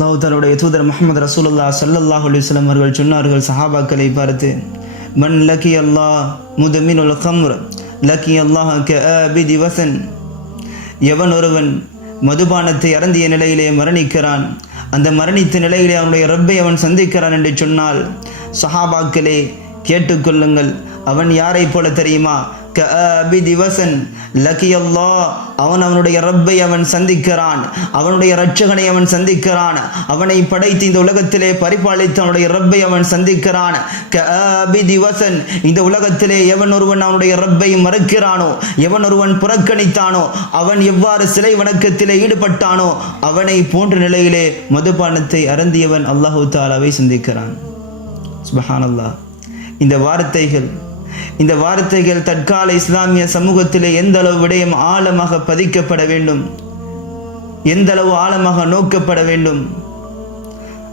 அல்லாஹ் தஆலாவுடைய தூதர் முஹம்மது ரசூலுல்லாஹ் ஸல்லல்லாஹு அலைஹி வஸல்லம் அவர்கள் சொன்னார்கள் சஹாபாக்களை பார்த்து, மன் லக்கி அல்லாஹ் முத்மினுல் கம்ர் லக்கி அல்லாஹ் கஆபிதி வஸன். எவன் ஒருவன் மதுபானத்தை அருந்திய நிலையிலே மரணிக்கிறான், அந்த மரணித்த நிலையிலே அவனுடைய ரப்பை அவன் சந்திக்கிறான் என்று சொன்னால், சஹாபாக்களே கேட்டுக்கொள்ளுங்கள், அவன் யாரை போல தெரியுமா? கஆபிதி வஸன் லக்கி அல்லாஹ், அவன் அவனுடைய ரப்பை அவன் சந்திக்கிறான், அவனுடைய இரட்சகனை அவன் சந்திக்கிறான், அவனை படைத்து இந்த உலகத்திலே பரிபாலித்து அவனுடைய ரப்பை அவன் சந்திக்கிறான். கஆபிதி வஸன், இந்த உலகத்திலே எவன் ஒருவன் அவனுடைய ரப்பை மறுக்கிறானோ, எவன் ஒருவன் புறக்கணித்தானோ, அவன் எவ்வாறு சிலை வணக்கத்திலே ஈடுபட்டானோ அவனை போன்ற நிலையிலே மதுபானத்தை அருந்தியவன் அல்லாஹு தஆலாவை சந்திக்கிறான். சுப்ஹானல்லாஹ். இந்த வார்த்தைகள் தற்கால இஸ்லாமிய சமூகத்திலே எந்த அளவு விடயம் ஆழமாக பதிக்கப்பட வேண்டும், எந்த அளவு ஆழமாக நோக்கப்பட வேண்டும்.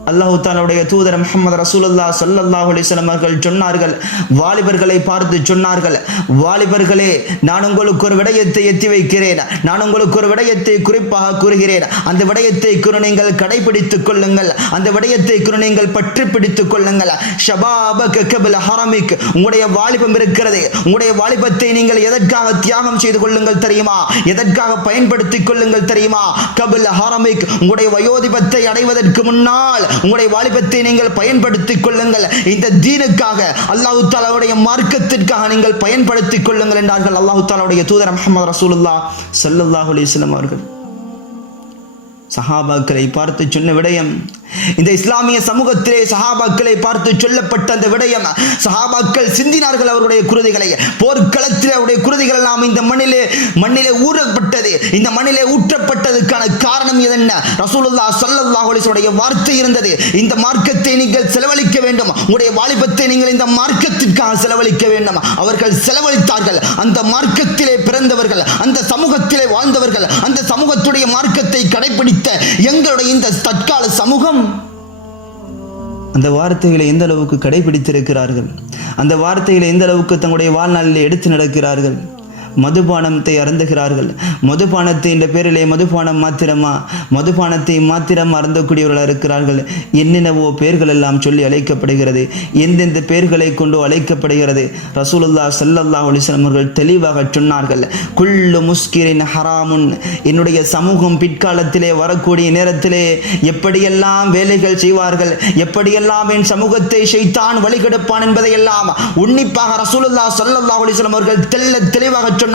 அல்லாஹ் தஆலாவுடைய தூதர் முஹம்மது ரசூலுல்லாஹ் ஸல்லல்லாஹு அலைஹி வஸல்லம் அவர்கள் சொன்னார்கள், வாலிபர்களை பார்த்து சொன்னார்கள், வாலிபர்களே நான் உங்களுக்கு ஒரு விடயத்தை எத்தி வைக்கிறேன், நான் உங்களுக்கு ஒரு விடயத்தை குறிப்பாக கூறுகிறேன், அந்த விடயத்தை நீங்கள் கடைபிடித்துக் கொள்ளுங்கள், அந்த விடயத்தை நீங்கள் பற்றி பிடித்துக் கொள்ளுங்கள். ஷபாபக கப்ல ஹரமிக், உங்களுடைய வாலிபம் இருக்கிறது, உங்களுடைய வாலிபத்தை நீங்கள் எதற்காக தியாகம் செய்து கொள்ளுங்கள் தெரியுமா? எதற்காக பயன்படுத்திக் கொள்ளுங்கள் தெரியுமா? கப்ல ஹரமிக், உங்களுடைய வயோதிபத்தை அடைவதற்கு முன்னால் உங்களுடைய வாலிபத்தை நீங்கள் பயன்படுத்திக் கொள்ளுங்கள், இந்த தீனுக்காக அல்லாஹ் தஆலாவுடைய மார்க்கத்திற்காக நீங்கள் பயன்படுத்திக் கொள்ளுங்கள் என்றார்கள் அல்லாஹ் தஆலாவுடைய தூதர் முஹம்மது ரசூலுல்லாஹ் ஸல்லல்லாஹு அலைஹி வஸல்லம் அவர்கள். சஹாபாக்களை பார்த்து சொன்ன விடயம், இந்த இஸ்லாமிய சமூகத்திலே சஹாபாக்களை பார்த்து சொல்லப்பட்ட அந்த விடயம், சஹாபாக்கள் சிந்தினார்கள் அவருடைய குருதிகளை, போர்க்களத்தில் அவருடைய குருதிகள் எல்லாம் இந்த மண்ணிலே ஊறப்பட்டது, இந்த மண்ணிலே ஊற்றப்பட்டதுக்கான காரணம் என்ன? ரசூலுல்லாஹ் ஸல்லல்லாஹு அலைஹி வஸல்லம் வார்த்தை இருந்தது, இந்த மார்க்கத்தை நீங்கள் செலவழிக்க வேண்டும், உங்களுடைய வாலிபத்தை நீங்கள் இந்த மார்க்கத்திற்காக செலவழிக்க வேண்டும். அவர்கள் செலவழித்தார்கள். அந்த மார்க்கத்திலே பிறந்தவர்கள், அந்த சமூகத்திலே வாழ்ந்தவர்கள், அந்த சமூகத்துடைய மார்க்கத்தை கடைபிடித்த எங்களுடைய இந்த தற்கால சமூகம் அந்த வார்த்தைகளை எந்த அளவுக்கு கடைபிடித்திருக்கிறார்கள், அந்த வார்த்தைகளை எந்த அளவுக்கு தங்களுடைய வாழ்நாளில் எடுத்து நடக்கிறார்கள். மதுபானத்தை அருந்துகிறார்கள். மதுபானத்தை என்ற பேரிலே மதுபானம் மாத்திரமா, மதுபானத்தை மாத்திரம் அருந்தக்கூடியவர்களாக இருக்கிறார்கள். என்னென்னவோ பெயர்கள் எல்லாம் சொல்லி அழைக்கப்படுகிறது, எந்தெந்த பெயர்களை கொண்டு அழைக்கப்படுகிறது. ரசூலுல்லாஹ் ஸல்லல்லாஹு அலைஹி வஸல்லம் அவர்கள் தெளிவாக சொன்னார்கள், குல்லு முஸ்கிரின் ஹராமுன். என்னுடைய சமூகம் பிற்காலத்திலே வரக்கூடிய நேரத்திலே எப்படியெல்லாம் வேலைகள் செய்வார்கள், எப்படியெல்லாம் என் சமூகத்தை ஷைத்தான் வழிகெடுப்பான் என்பதையெல்லாம் உன்னிப்பாக ரசூலுல்லாஹ் ஸல்லல்லாஹு அலைஹி வஸல்லம் அவர்கள் தெளிவாக சொன்னார்கள்.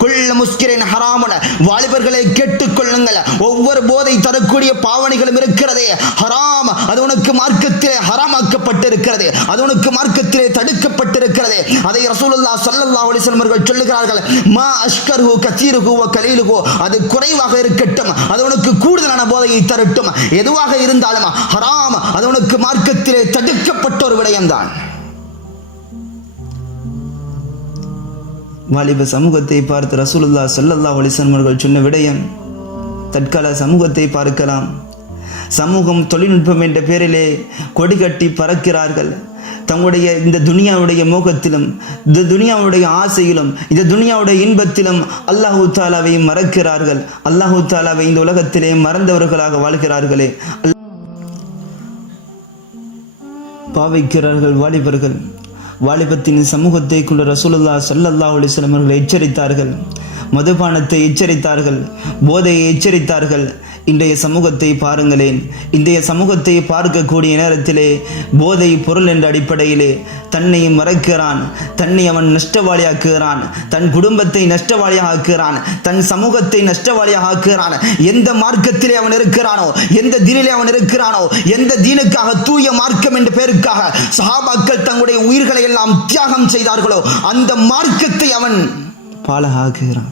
குல்லு முஸ்கிரின் ஹராமுன், வாலிபர்களை கேட்டுக் கொள்ளுங்கள், ஒவ்வொரு போதை தரக்கூடிய பாவனைகளும் இருக்கிறதே ஹராம், அது உனக்கு மார்க்கத்திலே ஹராமாக்கப்பட்டிருக்கிறது, அது உனக்கு மார்க்கத்திலே தடுக்கப்பட்டிருக்கிறது. அதை ரசூலுல்லாஹ் ஸல்லல்லாஹு அலைஹி வஸல்லம் அவர்கள் சொல்லுகிறார்கள், மா அஷ்கருஹு கஸீருஹு வ கலீலுஹு, அது குறைவாக இருக்கட்டும், அது உனக்கு கூடுதலான போதையை தரட்டும், எதுவாக இருந்தாலும் ஹராம், அது உனக்கு மார்க்கத்திலே தடுக்கப்பட்ட ஒரு விடயம்தான். வாலிப சமூகத்தை பார்த்து ரசூலுல்லாஹ் ஸல்லல்லாஹு அலைஹி வஸல்லம் அவர்கள் சொன்ன விடயம், தற்கால சமூகத்தை பார்க்கலாம். சமூகம் தொழில்நுட்பம் என்ற பெயரிலே கொடி கட்டி பறக்கிறார்கள். தங்களுடைய இந்த துனியாவுடைய மோகத்திலும், இந்த துனியாவுடைய ஆசையிலும், இந்த துனியாவுடைய இன்பத்திலும் அல்லாஹு தஆலாவை மறக்கிறார்கள். அல்லாஹு தஆலாவை இந்த உலகத்திலே மறந்தவர்களாக வாழ்கிறார்களே, பாவிக்கிறார்கள் வாலிபர்கள். வாலிபத்தின் சமூகத்தை கொண்டு ரசூலுல்லாஹ் ஸல்லல்லாஹு அலைஹி வஸல்லம் அவர்கள் எச்சரித்தார்கள், மதுபானத்தை எச்சரித்தார்கள், போதையை எச்சரித்தார்கள். இன்றைய சமூகத்தை பாருங்களேன். இன்றைய சமூகத்தை பார்க்கக்கூடிய நேரத்திலே போதை பொருள் என்ற அடிப்படையிலே தன்னை மறக்கிறான், தன்னை அவன் நஷ்டவாளியாக்குகிறான், தன் குடும்பத்தை நஷ்டவாளியாக ஆக்குகிறான், தன் சமூகத்தை நஷ்டவாளியாக ஆக்குகிறான். எந்த மார்க்கத்திலே அவன் இருக்கிறானோ, எந்த தீனிலே அவன் இருக்கிறானோ, எந்த தீனுக்காக, தூய மார்க்கம் என்ற பெயருக்காக சஹாபாக்கள் தங்களுடைய உயிர்களை எல்லாம் தியாகம் செய்தார்களோ அந்த மார்க்கத்தை அவன் பாழாக்குகிறான்,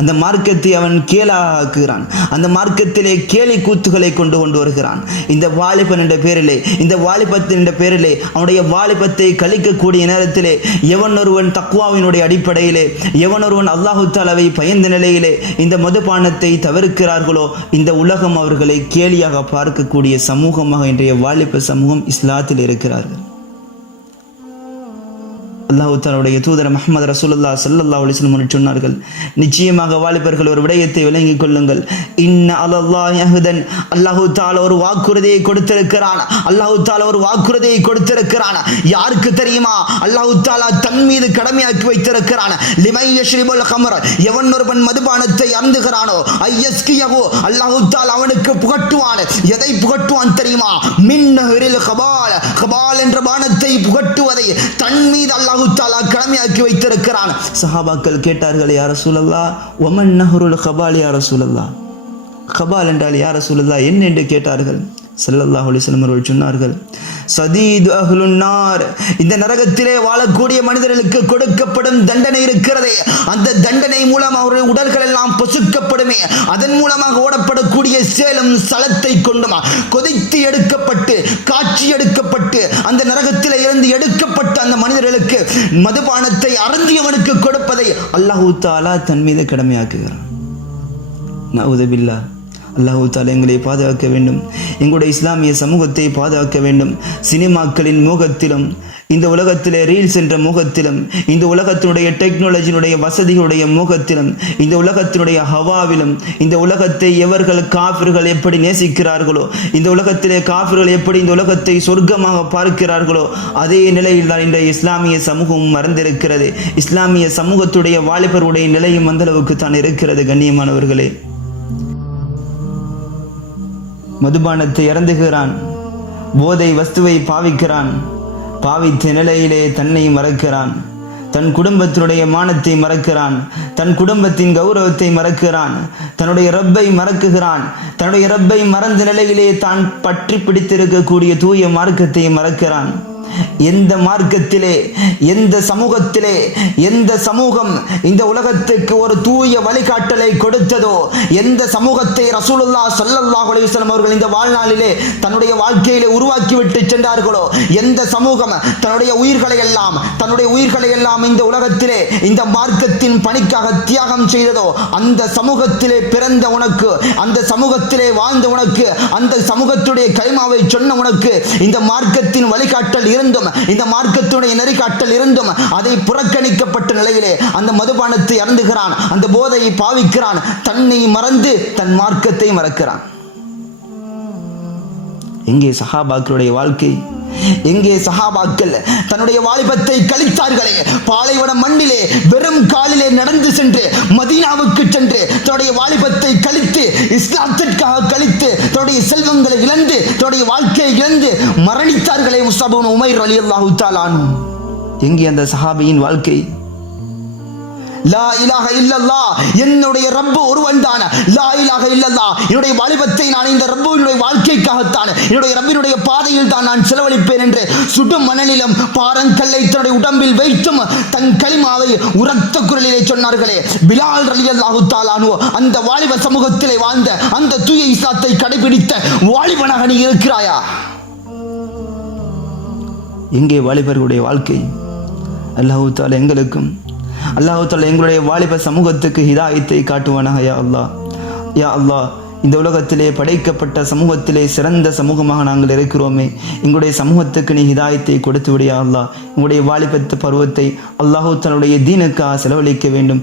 அந்த மார்க்கத்தை அவன் கேலாக்குகிறான், அந்த மார்க்கத்திலே கேலி கூத்துகளை கொண்டு வருகிறான். இந்த வாலிபன் என்ற பேரிலே, இந்த வாலிபத்தின் என்ற பேரிலே அவனுடைய வாலிபத்தை கழிக்கக்கூடிய நேரத்திலே எவன் ஒருவன் தக்வாவினுடைய அடிப்படையிலே, எவன் ஒருவன் அல்லாஹு தஆலாவை பயந்த நிலையிலே இந்த மதுபானத்தை தவிர்க்கிறார்களோ, இந்த உலகம் அவர்களை கேலியாக பார்க்கக்கூடிய சமூகமாக இன்றைய வாலிப சமூகம் இஸ்லாத்தில் இருக்கிறார்கள். அல்லாஹ் தஆலாவுடைய தூதர் முஹம்மது ரசூலுல்லாஹ் ஸல்லல்லாஹு அலைஹி வஸல்லம் சொன்னார்கள், நிச்சயமாக வாலிபர்கள் ஒரு விடயத்தை விளங்கிக் கொள்ளுங்கள். இன்ன அலல்லாஹி அஹ்தன், அல்லாஹ் தஆலா ஒரு வாக்குறுதியை கொடுத்திருக்கிறான். அல்லாஹ் தஆலா ஒரு வாக்குறுதியை கொடுத்திருக்கிறான். யாருக்கு தெரியுமா? அல்லாஹ் தஆலா தன் மீது கடமையாக்கி வைத்திருக்கிறான். லிமை யஷ்ரிபுல் ஹம்ர, எவன் ஒருவன் மதுபானத்தை அருந்துகிறானோ ஐயஸ்கியஹு, அல்லாஹ் தஆலா அவனுக்கு புகட்டுவான். எதை புகட்டுவான் தெரியுமா? மின் நஹரில் கபால், கபால் என்ற பானத்தை புகட்டுவதை தன் மீது அல்லாஹ் தஆலா கடமையாக்கி வைத்திருக்கிறான். சஹாபாக்கள் கேட்டார்கள், யா ரசூலல்லாஹ், வமன் நஹருல் கபால் யா ரசூலல்லாஹ், கபால் என்றால் யா ரசூலல்லாஹ் என்ன என்று கேட்டார்கள். ஸல்லல்லாஹு அலைஹி வஸல்லம் அவர்கள் சொன்னார்கள், சதீது அஹ்லுன் நார், இந்த நரகத்திலே வாழக்கூடிய மனிதர்களுக்கு கொடுக்கப்படும் தண்டனை இருக்கிறதே, அந்த தண்டனை மூலம் அவருடைய உடல்கள் எல்லாம் பொசுக்கப்படுமே, அதன் மூலமாக ஓடப்படக்கூடிய சேலம் சலத்தை கொண்டும் கொதித்து எடுக்கப்பட்டு காட்சி எடுக்கப்பட்டு அந்த நரகத்திலே இருந்து எடுக்கப்பட்ட அந்த மனிதர்களுக்கு மதுபானத்தை அருந்தியவனுக்கு கொடுப்பதை அல்லாஹ் தஆலா தன் மீது கடமையாக்குகிறான். நஊது பில்லாஹ். அல்லாஹ் தஆலா எங்களை பாதுகாக்க வேண்டும், எங்களுடைய இஸ்லாமிய சமூகத்தை பாதுகாக்க வேண்டும். சினிமாக்களின் மோகத்திலும், இந்த உலகத்திலே ரீல்ஸ் என்ற மோகத்திலும், இந்த உலகத்தினுடைய டெக்னாலஜியினுடைய வசதிகளுடைய மோகத்திலும், இந்த உலகத்தினுடைய ஹவாவிலும், இந்த உலகத்தை எவர்கள் காஃபிர்கள் எப்படி நேசிக்கிறார்களோ, இந்த உலகத்திலே காஃபிர்கள் எப்படி இந்த உலகத்தை சொர்க்கமாக பார்க்கிறார்களோ, அதே நிலையில் தான் இந்த இஸ்லாமிய சமூகமும் மறந்திருக்கிறது. இஸ்லாமிய சமூகத்துடைய வாலிபருடைய நிலையும் அந்த அளவுக்கு தான் இருக்கிறது. கண்ணியமானவர்களே, மதுபானத்தை அருந்துகிறான், போதை வஸ்துவை பாவிக்கிறான், பாவித்த நிலையிலே தன்னை மறக்கிறான், தன் குடும்பத்தினுடைய மானத்தை மறக்கிறான், தன் குடும்பத்தின் கௌரவத்தை மறக்கிறான், தன்னுடைய ரப்பை மறக்குகிறான். தன்னுடைய ரப்பை மறந்த நிலையிலே தான் பற்றி பிடித்திருக்கக்கூடிய தூய மார்க்கத்தை மறக்கிறான். எந்த மார்க்கத்திலே, எந்த சமூகத்திலே, எந்த சமூகம் இந்த உலகத்துக்கு ஒரு தூய வழிகாட்டலை கொடுத்ததோ, எந்த சமூகத்தை ரசூலுல்லாஹ் ஸல்லல்லாஹு அலைஹி வஸல்லம் அவர்கள் இந்த வாழ்நாளிலே தன்னுடைய வாழ்க்கையிலே உருவாக்கிவிட்டு சென்றார்களோ, எந்த சமூகம் தன்னுடைய உயிர்களை எல்லாம் இந்த உலகத்திலே இந்த மார்க்கத்தின் பணிக்காக தியாகம் செய்ததோ, அந்த சமூகத்திலே பிறந்த உனக்கு, அந்த சமூகத்திலே வாழ்ந்த உனக்கு, அந்த சமூகத்துடைய கலிமாவை சொன்ன உனக்கு இந்த மார்க்கத்தின் வழிகாட்டல் இருந்தும், இந்த மார்க்கத்துடைய நெறிகாட்டல் இருந்தும் அதை புறக்கணிக்கப்பட்ட நிலையிலே அந்த மதுபானத்தை அருந்துகிறான், அந்த போதையை பாவிக்கிறான், தன்னை மறந்து தன் மார்க்கத்தை மறக்கிறான். எங்கே சஹாபாக்களுடைய வாழ்க்கை? எங்கே சஹாபாக்கள் தன்னுடைய வாலிபத்தை கழித்தார்களே? பாலைவன மண்ணிலே வெறும் காலிலே நடந்து சென்று மதீனாவுக்கு சென்று தன்னுடைய வாலிபத்தை கழித்து, இஸ்லாத்திற்காக கழித்து, தன்னுடைய செல்வங்களை இழந்து, தன்னுடைய வாழ்க்கையை இழந்து மரணித்தார்களே முஸ்அப் இப்னு உமைர் ரலியல்லாஹு தஆலா அன்ஹு. எங்கே அந்த சஹாபியின் வாழ்க்கை? லா இலாஹ இல்லல்லாஹ், என்னுடைய ரப்பு ஒருவன் தான். லா இலாஹ இல்லல்லாஹ், என்னுடைய வாலிபத்தை நான் இந்த ரப்பினுடைய வாழ்க்கைக்காகத்தான், என்னுடைய ரப்பினுடைய பாதையில் தான் நான் செலவழிப்பேன் என்று சுடும் மணலிலும் பாறங்கல்லை தன்னுடைய உடம்பில் வைத்தும் தன் கலிமாவை உரத்த குரலிலே சொன்னார்களே பிலால் ரலியல்லாஹு தஆலா அன்ஹு. அந்த வாலிப சமூகத்திலே வாழ்ந்த, அந்த தூய இஸ்லாத்தை கடைபிடித்த வாலிபனாக நீ இருக்கிறாயா? எங்கே வாலிபர்களுடைய வாழ்க்கை? அல்லாஹ் தஆலா எங்களுக்கும், அல்லாஹ் தஆலா எங்களுடைய வாலிப சமூகத்துக்கு ஹிதாயத்தை காட்டுவானாக. யா அல்லாஹ், யா அல்லாஹ், இந்த உலகத்திலே படைக்கப்பட்ட சமூகத்திலே சிறந்த சமூகமாக நாங்கள் இருக்கிறோமே, எங்களுடைய சமூகத்துக்கு நீ ஹிதாயத்தை கொடுத்து விடு யா அல்லாஹ். எங்களுடைய வாலிபத்து பருவத்தை அல்லாஹ் தன்னுடைய தீனுக்காக செலவழிக்க வேண்டும்.